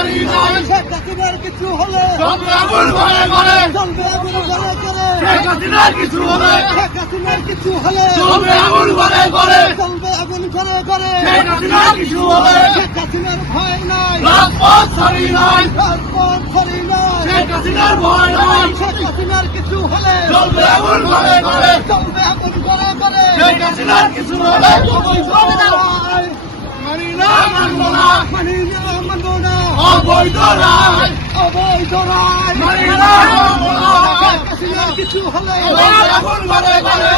ছাড়ি নাই। শেখ হাসিনার কিছু হলে। চলবে আগুন ঘরে ঘরে। চলবে আগুন ঘরে ঘরে। শেখ হাসিনার কিছু হবে শেখ হাসিনার কিছু হলে। চলবে আগুন ঘরে ঘরে। চলবে আগুন ঘরে ঘরে। শেখ হাসিনার কিছু হবে শেখ হাসিনার ভয় নাই। রাজপথ ছাড়ি নাই। রাজপথ ছাড়ি নাই। শেখ হাসিনার ভয় নাই। শেখ হাসিনার কিছু হলে। চলবে আগুন ঘরে ঘরে। চলবে আগুন ঘরে ঘরে। শেখ হাসিনার কিছু হবে অবৈধ রায় মানি না মানব না মানি না মানব না অবৈধ রায়। অবৈধ রায়। মানি না কিছু হলে চলবে ঘরে ঘরে